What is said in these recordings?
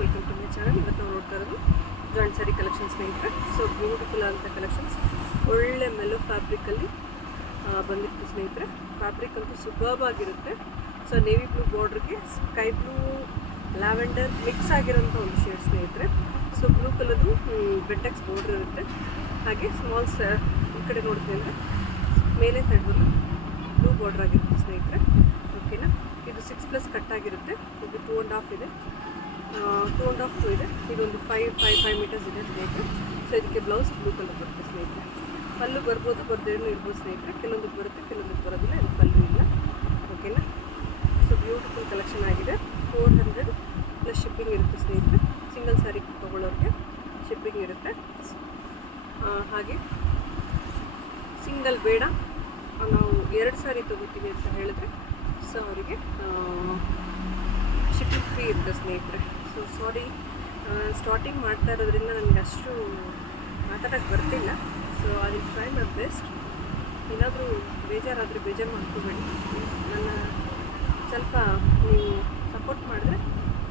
Welcome to my channel. ಇವತ್ತು ನಾವು ನೋಡ್ತಾ ಇರೋದು ಜಾಯಿಂಟ್ ಸ್ಯಾರಿ ಕಲೆಕ್ಷನ್ಸ್ ಸ್ನೇಹಿತರೆ. ಸೊ ಬ್ಯೂಟಿಫುಲ್ ಅಂತ ಕಲೆಕ್ಷನ್ಸ್, ಒಳ್ಳೆ ಮೆಲ್ಲೋ ಫ್ಯಾಬ್ರಿಕಲ್ಲಿ ಬಂದಿತ್ತು ಸ್ನೇಹಿತರೆ. ಫ್ಯಾಬ್ರಿಕ್ ಅಂತೂ ಸೂಪರ್ಬ್ ಆಗಿರುತ್ತೆ. ಸೊ ನೇವಿ ಬ್ಲೂ ಬಾರ್ಡ್ರಿಗೆ ಸ್ಕೈ ಬ್ಲೂ ಲ್ಯಾವೆಂಡರ್ ಮಿಕ್ಸ್ ಆಗಿರೋಂಥ ಒಂದು ಶೇಡ್ ಸ್ನೇಹಿತರೆ. ಸೊ ಬ್ಲೂ ಕಲರ್ದು ಬೆಟ್ಟೆಕ್ಸ್ ಬಾರ್ಡ್ರ್ ಇರುತ್ತೆ. ಹಾಗೆ ಸ್ಮಾಲ್ ಈ ಕಡೆ ನೋಡ್ತೀನಿ ಅಂದರೆ ಮೇಲೆ ಸೈಡ್ ಬಂದು ಬ್ಲೂ ಬಾರ್ಡ್ರ್ ಆಗಿರುತ್ತೆ ಸ್ನೇಹಿತರೆ. ಓಕೆನಾ, ಇದು 6+ ಕಟ್ ಆಗಿರುತ್ತೆ. ಇದು 2.5 ಇದೆ, 2.5 ಇದೆ. ಇದೊಂದು 5 ಮೀಟರ್ಸ್ ಇದೆ ಸ್ನೇಹಿತರೆ. ಸೊ ಇದಕ್ಕೆ ಬ್ಲೌಸ್ ಬ್ಲೂ ಕಲರ್ ಬರುತ್ತೆ ಸ್ನೇಹಿತರೆ. ಪಲ್ಲು ಬರ್ಬೋದು, ಬರ್ದೇನೂ ಇರ್ಬೋದು ಸ್ನೇಹಿತರೆ. ಕೆಲವೊಂದು ಬರುತ್ತೆ, ಕೆಲವೊಂದು ಬರೋದಿಲ್ಲ. ಇದು ಪಲ್ಲು ಇಲ್ಲ. ಓಕೆನಾ, ಸೊ ಬ್ಯೂಟಿಫುಲ್ ಕಲೆಕ್ಷನ್ ಆಗಿದೆ. 400 ಪ್ಲಸ್ ಶಿಪ್ಪಿಂಗ್ ಇರುತ್ತೆ ಸ್ನೇಹಿತರೆ. ಸಿಂಗಲ್ ಸ್ಯಾರಿ ತೊಗೊಳ್ಳೋರಿಗೆ ಶಿಪ್ಪಿಂಗ್ ಇರುತ್ತೆ. ಹಾಗೆ ಸಿಂಗಲ್ ಬೇಡ, ನಾವು 2 ಸ್ಯಾರಿ ತೊಗೋತೀವಿ ಅಂತ ಹೇಳಿದ್ರೆ ಸೊ ಅವರಿಗೆ ಶಿಪ್ಪಿಂಗ್ ಫ್ರೀ ಇರುತ್ತೆ ಸ್ನೇಹಿತರೆ. ಸೊ ಸಾರಿ, ಸ್ಟಾರ್ಟಿಂಗ್ ಮಾಡ್ತಾ ಇರೋದ್ರಿಂದ ನನಗೆ ಅಷ್ಟು ಮಾತಾಡೋಕ್ಕೆ ಬರ್ತಿಲ್ಲ. So I will try my best. ಏನಾದರೂ ಬೇಜಾರಾದರೆ ಬೇಜಾರು ಮಾಡ್ಕೋಬೇಡಿ. ನನ್ನ ಸ್ವಲ್ಪ ನೀವು ಸಪೋರ್ಟ್ ಮಾಡಿದ್ರೆ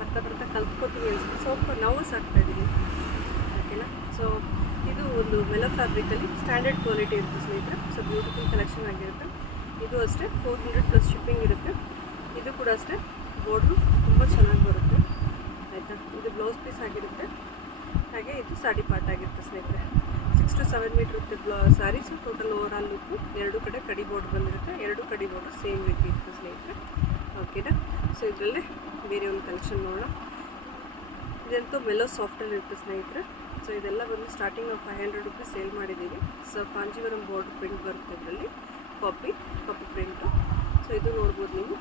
ಬರ್ತಾ ಕಲ್ತ್ಕೋತೀವಿ ಅನಿಸುತ್ತೆ. ಸ್ವಲ್ಪ ನರ್ವಸ್ ಆಗ್ತಾಯಿದ್ದೀನಿ. ಓಕೆನಾ, ಸೊ ಇದು ಒಂದು ಮೆಲೋ ಫ್ಯಾಬ್ರಿಕಲ್ಲಿ ಸ್ಟ್ಯಾಂಡರ್ಡ್ ಕ್ವಾಲಿಟಿ ಇರುತ್ತೆ ಸ್ನೇಹಿತರೆ. ಸೊ ಬ್ಯೂಟಿಫುಲ್ ಕಲೆಕ್ಷನ್ ಆಗಿರುತ್ತೆ. ಇದು ಅಷ್ಟೇ 400 ಪ್ಲಸ್ ಶಿಪ್ಪಿಂಗ್ ಇರುತ್ತೆ. ಇದು ಕೂಡ ಅಷ್ಟೇ ಬಾರ್ಡ್ರು ತುಂಬ ಚೆನ್ನಾಗಿ ಬರುತ್ತೆ. ಆಯಿತಾ, ಇದು ಬ್ಲೌಸ್ ಪೀಸ್ ಆಗಿರುತ್ತೆ. ಹಾಗೆ ಇದು ಸಾಡಿ ಪಾರ್ಟ್ ಆಗಿರುತ್ತೆ ಸ್ನೇಹಿತರೆ. 6 to 7 ಮೀಟ್ರ್ ಇರುತ್ತೆ ಸ್ಯಾರೀಸು. ಟೋಟಲ್ ಓವರಾಲ್ ಲುಕ್ಕು 2 ಕಡೆ ಕಡಿ ಬಾರ್ಡ್ರ್ ಬಂದಿರುತ್ತೆ. 2 ಕಡಿ ಬಾರ್ಡ್ರ್ ಸೇಮ್ ರೀತಿ ಇರುತ್ತೆ ಸ್ನೇಹಿತರೆ. ಓಕೆನಾ, ಸೊ ಇದರಲ್ಲೇ ಬೇರೆ ಒಂದು ಕಲೆಕ್ಷನ್ ನೋಡೋಣ. ಇದಂತೂ ಮೆಲ್ಲೋ ಸಾಫ್ಟಲ್ಲಿ ಇರುತ್ತೆ ಸ್ನೇಹಿತರೆ. ಸೊ ಇದೆಲ್ಲ ಬಂದು ಸ್ಟಾರ್ಟಿಂಗ್ ನಾವು 500 ರುಪೀಸ್ ಸೇಲ್ ಮಾಡಿದ್ದೀವಿ. ಸೊ ಕಾಂಜೀವರಂ ಬಾರ್ಡ್ರ್ ಪ್ರಿಂಟ್ ಬರುತ್ತೆ ಇದರಲ್ಲಿ, ಕಾಪಿ ಪ್ರಿಂಟು. ಸೊ ಇದು ನೋಡ್ಬೋದು ನೀವು.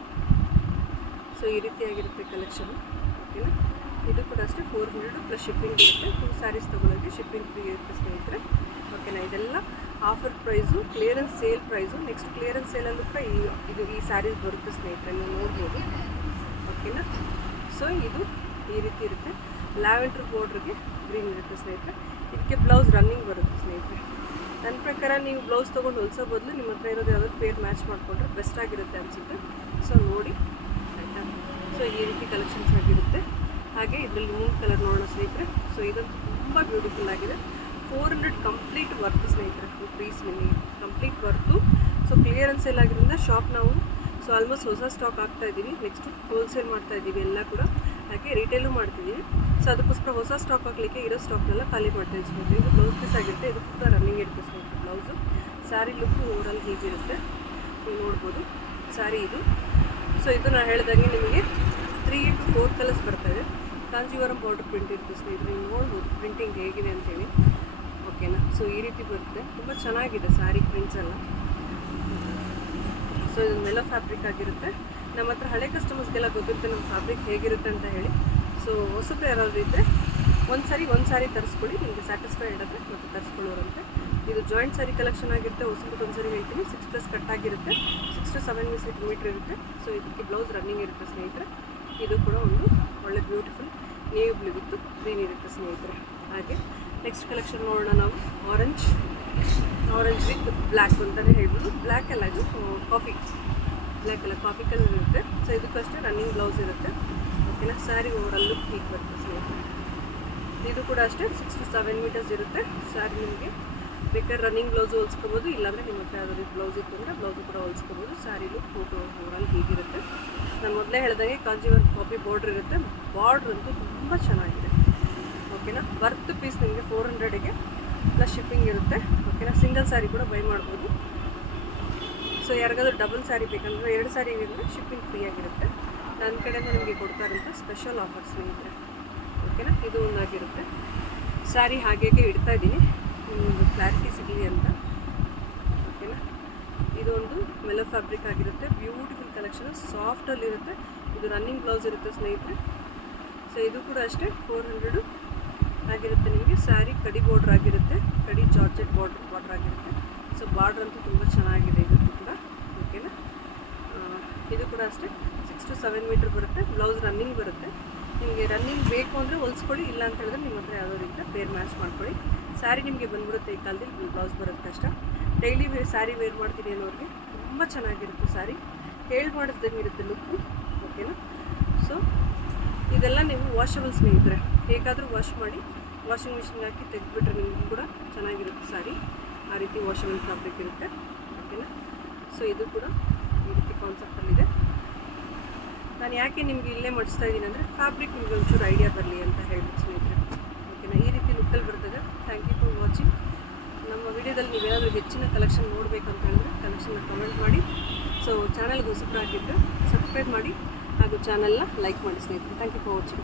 ಸೊ ಈ ರೀತಿಯಾಗಿರುತ್ತೆ ಕಲೆಕ್ಷನು. ಓಕೆನಾ, ಇದು ಕೂಡ ಅಷ್ಟೇ 400 ಪ್ಲಸ್ ಶಿಪ್ಪಿಂಗ್ ಇರುತ್ತೆ. 2 ಸ್ಯಾರೀಸ್ ತೊಗೊಳೋಕ್ಕೆ ಶಿಪ್ಪಿಂಗ್ ಫ್ರೀ ಇರುತ್ತೆ ಸ್ನೇಹಿತರೆ. ಓಕೆನಾ, ಇದೆಲ್ಲ offer price, clearance sale price. Next clearance ಸೇಲಲ್ಲೂ ಕೂಡ ಈ ಸ್ಯಾರೀಸ್ ಬರುತ್ತೆ ಸ್ನೇಹಿತರೆ, ನೀವು ನೋಡ್ಬೋದು. ಓಕೆನಾ, ಸೊ ಇದು ಈ ರೀತಿ ಇರುತ್ತೆ. ಲ್ಯಾವೆಂಡರ್ ಬಾರ್ಡ್ರಿಗೆ ಗ್ರೀನ್ ಇರುತ್ತೆ ಸ್ನೇಹಿತರೆ. ಇದಕ್ಕೆ ಬ್ಲೌಸ್ ರನ್ನಿಂಗ್ ಬರುತ್ತೆ ಸ್ನೇಹಿತರೆ. ನನ್ನ ಪ್ರಕಾರ ನೀವು ಬ್ಲೌಸ್ ತೊಗೊಂಡು ಹೊಲಿಸೋ ಬದಲು ನಿಮ್ಮ ಹತ್ರ ಇರೋದು ಯಾವ್ದಾದ್ರು ಪೇರ್ ಮ್ಯಾಚ್ ಮಾಡಿಕೊಂಡ್ರೆ ಬೆಸ್ಟ್ ಆಗಿರುತ್ತೆ ಅನಿಸುತ್ತೆ. ಸೊ ನೋಡಿ, ಆಯಿತಾ. ಸೊ ಈ ರೀತಿ ಕಲೆಕ್ಷನ್ಸ್ ಆಗಿರುತ್ತೆ. ಹಾಗೆ ಇದರಲ್ಲಿ ಮೂನ್ ಕಲರ್ ನೋಡೋಣ ಸ್ನೇಹಿತರೆ. ಸೊ ಇದಂತೂ ತುಂಬ ಬ್ಯೂಟಿಫುಲ್ ಆಗಿದೆ. 400 ಕಂಪ್ಲೀಟ್ ವರ್ತು ಸ್ನೇಹಿತರೆ. ಪೀಸ್ ನಿಮಗೆ ಕಂಪ್ಲೀಟ್ ವರ್ತು. ಸೊ ಕ್ಲಿಯರೆನ್ಸ್ ಸೇಲ್ ಆಗಿರೋದ್ರಿಂದ ಶಾಪ್ ನಾವು ಸೊ ಆಲ್ಮೋಸ್ಟ್ ಹೊಸ ಸ್ಟಾಕ್ ಆಗ್ತಾಯಿದ್ದೀವಿ. ನೆಕ್ಸ್ಟು ಹೋಲ್ಸೇಲ್ ಮಾಡ್ತಾಯಿದ್ದೀವಿ ಎಲ್ಲ ಕೂಡ. ಹಾಗೆ ರಿಟೇಲು ಮಾಡ್ತಿದ್ದೀವಿ. ಸೊ ಅದಕ್ಕೋಸ್ಕರ ಹೊಸ ಸ್ಟಾಕ್ ಹಾಕಲಿಕ್ಕೆ ಇರೋ ಸ್ಟಾಕ್ನೆಲ್ಲ ಖಾಲಿ ಮಾಡ್ತಾಯಿದ್ದೀವಿ ಸ್ನೇಹಿತರೆ. ಇದು ಬ್ಲೌಸ್ ಪೀಸ್ ಆಗಿರುತ್ತೆ. ಇದು ಕೂಡ ರನ್ನಿಂಗ್ ಇರುತ್ತೆ ಸ್ನೇಹಿತರೆ. ಬ್ಲೌಸು ಸ್ಯಾರಿ ಲುಕ್ಕು ಓವರಾಲ್ ಹೀಗಿರುತ್ತೆ, ನೀವು ನೋಡ್ಬೋದು. ಸ್ಯಾರಿ ಇದು. ಸೊ ಇದು ನಾನು ಹೇಳಿದಂಗೆ ನಿಮಗೆ 3 to 4 ಕಲರ್ಸ್ ಬರ್ತಾಯಿದೆ. ಕಾಂಜೀವರಂ ಬಾರ್ಡರ್ ಪ್ರಿಂಟ್ ಇರುತ್ತೆ ಸ್ನೇಹಿತರೆ. ನೀವು ನೋಡ್ಬೋದು ಪ್ರಿಂಟಿಂಗ್ ಹೇಗಿದೆ ಅಂತೇಳಿ. ಓಕೆನಾ, ಸೊ ಈ ರೀತಿ ಬರುತ್ತೆ. ತುಂಬ ಚೆನ್ನಾಗಿದೆ ಸ್ಯಾರಿ ಪ್ರಿಂಟ್ಸ್ ಎಲ್ಲ. ಸೊ ಇದು ಮೆಲೋ ಫ್ಯಾಬ್ರಿಕ್ ಆಗಿರುತ್ತೆ. ನಮ್ಮ ಹತ್ರ ಹಳೆ ಕಸ್ಟಮರ್ಸ್ಗೆಲ್ಲ ಗೊತ್ತಿರುತ್ತೆ ನಮ್ಮ ಫ್ಯಾಬ್ರಿಕ್ ಹೇಗಿರುತ್ತೆ ಅಂತ ಹೇಳಿ. ಸೊ ಹೊಸದು ಯಾರಾದರೂ ಇದ್ದರೆ ಒಂದು ಸಾರಿ ತರಿಸ್ಕೊಳ್ಳಿ, ನಿಮಗೆ ಸ್ಯಾಟಿಸ್ಫೈ ಇರುತ್ತೆ ಮತ್ತು ತರಿಸ್ಕೊಳ್ಳೋರಂತೆ. ಇದು ಜಾಯಿಂಟ್ ಸ್ಯಾರಿ ಕಲೆಕ್ಷನ್ ಆಗಿರುತ್ತೆ. ಹೊಸದು ಒಂದು ಸಾರಿ ಹೇಳ್ತೀನಿ, 6+ ಕಟ್ ಆಗಿರುತ್ತೆ. 6 to 7 ಮೀಟರ್ ಇರುತ್ತೆ. ಸೊ ಇದಕ್ಕೆ ಬ್ಲೌಸ್ ರನ್ನಿಂಗ್ ಇರುತ್ತೆ ಸ್ನೇಹಿತರೆ. ಇದು ಕೂಡ ಒಂದು ಒಳ್ಳೆ beautiful navy blue with green ಇರುತ್ತೆ ಸ್ನೇಹಿತರೆ. ಹಾಗೆ ನೆಕ್ಸ್ಟ್ ಕಲೆಕ್ಷನ್ ನೋಡೋಣ ನಾವು. ಆರೆಂಜ್ ವಿತ್ ಬ್ಲ್ಯಾಕ್ ಅಂತಲೇ ಹೇಳ್ಬೋದು. ಬ್ಲ್ಯಾಕ್ ಅಲ್ಲ, ಇದು ಬ್ಲ್ಯಾಕ್ ಅಲ್ಲ, ಕಾಫಿ ಕಲರ್ ಇರುತ್ತೆ. ಸೊ ಇದಕ್ಕೂ ಅಷ್ಟೇ ರನ್ನಿಂಗ್ ಬ್ಲೌಸ್ ಇರುತ್ತೆ. ಓಕೆನಾ, ಸ್ಯಾರಿ ಓವರಾಲ್ ಲುಕ್ ಹೀಗೆ ಬರುತ್ತೆ ಸ್ನೇಹಿತರೆ. ಇದು ಕೂಡ ಅಷ್ಟೇ 6 to 7 ಮೀಟರ್ಸ್ ಇರುತ್ತೆ. ಸ್ಯಾರಿ ನಿಮಗೆ ಬೇಕಾದ್ರೆ ರನ್ನಿಂಗ್ ಬ್ಲೌಸು ಹೊಲ್ಸ್ಕೊಬೋದು, ಇಲ್ಲಾಂದರೆ ನಿಮ್ಮ ಹತ್ರ ಯಾವುದಾದ್ರು ಬ್ಲೌಸ್ ಇತ್ತು ಅಂದರೆ ಬ್ಲೌಸು ಕೂಡ ಹೊಲ್ಸ್ಕೊಬೋದು. ಸ್ಯಾರಿ ಲುಕ್ ಫೋಟೋ ಓವರಾಲ್ ಹೀಗಿರುತ್ತೆ. ನಾನು ಮೊದಲೇ ಹೇಳಿದಾಗೆ ಕಾಂಜೀವರಂ ಕಾಪಿ ಬಾರ್ಡ್ರ್ ಇರುತ್ತೆ. ಬಾರ್ಡ್ರ್ ಅಂತೂ ತುಂಬ ಚೆನ್ನಾಗಿದೆ. ಓಕೆನಾ, ವರ್ತ್ ಪೀಸ್ ನಿಮಗೆ 400ಗೆ ಪ್ಲಸ್ ಶಿಪ್ಪಿಂಗ್ ಇರುತ್ತೆ. ಓಕೆನಾ, ಸಿಂಗಲ್ ಸ್ಯಾರಿ ಕೂಡ ಬೈ ಮಾಡ್ಬೋದು. ಸೊ ಯಾರಿಗಾದ್ರೂ ಡಬಲ್ ಸ್ಯಾರಿ ಬೇಕಂದರೆ 2 ಸ್ಯಾರಿ ಅಂದರೆ ಶಿಪ್ಪಿಂಗ್ ಫ್ರೀ ಆಗಿರುತ್ತೆ. ನನ್ನ ಕಡೆಯಿಂದ ನಿಮಗೆ ಕೊಡ್ತಾ ಇರೋಂಥ ಸ್ಪೆಷಲ್ ಆಫರ್ ಸ್ನೇಹಿತರೆ. ಓಕೆನಾ, ಇದು ಒಂದಾಗಿರುತ್ತೆ. ಸ್ಯಾರಿ ಹಾಗೆ ಇಡ್ತಾ ಇದ್ದೀನಿ ನಿಮ್ಮೊಂದು ಕ್ಲಾರಿಟಿ ಸಿಗಲಿ ಅಂತ. ಓಕೆನಾ, ಇದು ಒಂದು ಮೆಲೋ ಫ್ಯಾಬ್ರಿಕ್ ಆಗಿರುತ್ತೆ. ಬ್ಯೂಟಿಫುಲ್ ಕಲೆಕ್ಷನ್, ಸಾಫ್ಟಲ್ಲಿರುತ್ತೆ. ಇದು ರನ್ನಿಂಗ್ ಬ್ಲೌಸ್ ಇರುತ್ತೆ ಸ್ನೇಹಿತರೆ. ಸೊ ಇದು ಕೂಡ ಅಷ್ಟೇ 400 ಆಗಿರುತ್ತೆ. ನಿಮಗೆ ಸ್ಯಾರಿ ಕಡಿ ಬಾರ್ಡ್ರ್ ಆಗಿರುತ್ತೆ. ಕಡಿ ಜಾರ್ಜೆಟ್ ಬಾರ್ಡ್ರ್ ಆಗಿರುತ್ತೆ. ಸೊ ಬಾರ್ಡ್ರ್ ಅಂತೂ ತುಂಬ ಚೆನ್ನಾಗಿದೆ ಇದಕ್ಕೂ ಕೂಡ. ಓಕೆನಾ, ಇದು ಕೂಡ ಅಷ್ಟೇ 6 to 7 ಮೀಟರ್ ಬರುತ್ತೆ. ಬ್ಲೌಸ್ ರನ್ನಿಂಗ್ ಬರುತ್ತೆ. ನಿಮಗೆ ರನ್ನಿಂಗ್ ಬೇಕು ಅಂದರೆ ಹೊಲ್ಸ್ಕೊಳ್ಳಿ, ಇಲ್ಲ ಅಂತ ಹೇಳಿದ್ರೆ ನಿಮ್ಮ ಹತ್ರ ಯಾವುದೋ ರೀತಿ ಪೇರ್ ಮ್ಯಾಚ್ ಮಾಡ್ಕೊಳ್ಳಿ. ಸ್ಯಾರಿ ನಿಮಗೆ ಬಂದ್ಬಿಡುತ್ತೆ ಈ ಕಾಲದಲ್ಲಿ. ಬ್ಲೌಸ್ ಬರುತ್ತೆ ಅಷ್ಟೇ. ಡೈಲಿ ಸ್ಯಾರಿ ವೇರ್ ಮಾಡ್ತೀನಿ ಅನ್ನೋರಿಗೆ ತುಂಬ ಚೆನ್ನಾಗಿರುತ್ತೆ ಸ್ಯಾರಿ. ಮಾಡಿಸ್ದಂಗೆ ಇರುತ್ತೆ ಲುಕ್ಕು. ಓಕೆನಾ, ಸೊ ಇದೆಲ್ಲ ನೀವು ವಾಷಬಲ್ ಸ್ನೇಹಿತರೆ, ಹೇಗಾದರೂ ವಾಶ್ ಮಾಡಿ ವಾಷಿಂಗ್ ಮಿಷಿನ್ಗೆ ಹಾಕಿ ತೆಗೆದುಬಿಟ್ರೆ ನಿಮಗೂ ಕೂಡ ಚೆನ್ನಾಗಿರುತ್ತೆ ಸಾರಿ. ಆ ರೀತಿ ವಾಷಬಲ್ ಫ್ಯಾಬ್ರಿಕ್ ಇರುತ್ತೆ, ಓಕೆನಾ. ಸೊ ಇದು ಕೂಡ ಈ ರೀತಿ ಕಾನ್ಸೆಪ್ಟಲ್ಲಿದೆ. ನಾನು ಯಾಕೆ ನಿಮಗೆ ಇಲ್ಲೇ ಮಾಡಿಸ್ತಾ ಇದ್ದೀನಿ ಅಂದರೆ ಫ್ಯಾಬ್ರಿಕ್ ನಿಮಗೆ ಒಂಚೂರು ಐಡಿಯಾ ಬರಲಿ ಅಂತ ಹೇಳ್ಬಿಟ್ಟು ಸ್ನೇಹಿತರೆ, ಓಕೆನಾ. ಈ ರೀತಿ ಲುಕ್ಕಲ್ಲಿ ಬರ್ತದೆ. Thank you for watching. ನಮ್ಮ ವಿಡಿಯೋದಲ್ಲಿ ನೀವೇನಾದರೂ ಹೆಚ್ಚಿನ ಕಲೆಕ್ಷನ್ ನೋಡಬೇಕು ಅಂತ ಹೇಳಿದ್ರೆ ಕಲೆಕ್ಷನ್ನ ಕಮೆಂಟ್ ಮಾಡಿ. ಸೊ ಚಾನಲ್ಗೆ ಹೊಸಬರಾಗಿದ್ದರೆ ಸಬ್ಸ್ಕ್ರೈಬ್ ಮಾಡಿ ಹಾಗೂ ಚಾನಲ್ನ ಲೈಕ್ ಮಾಡಿ ಸ್ನೇಹಿತರೆ. Thank you for watching.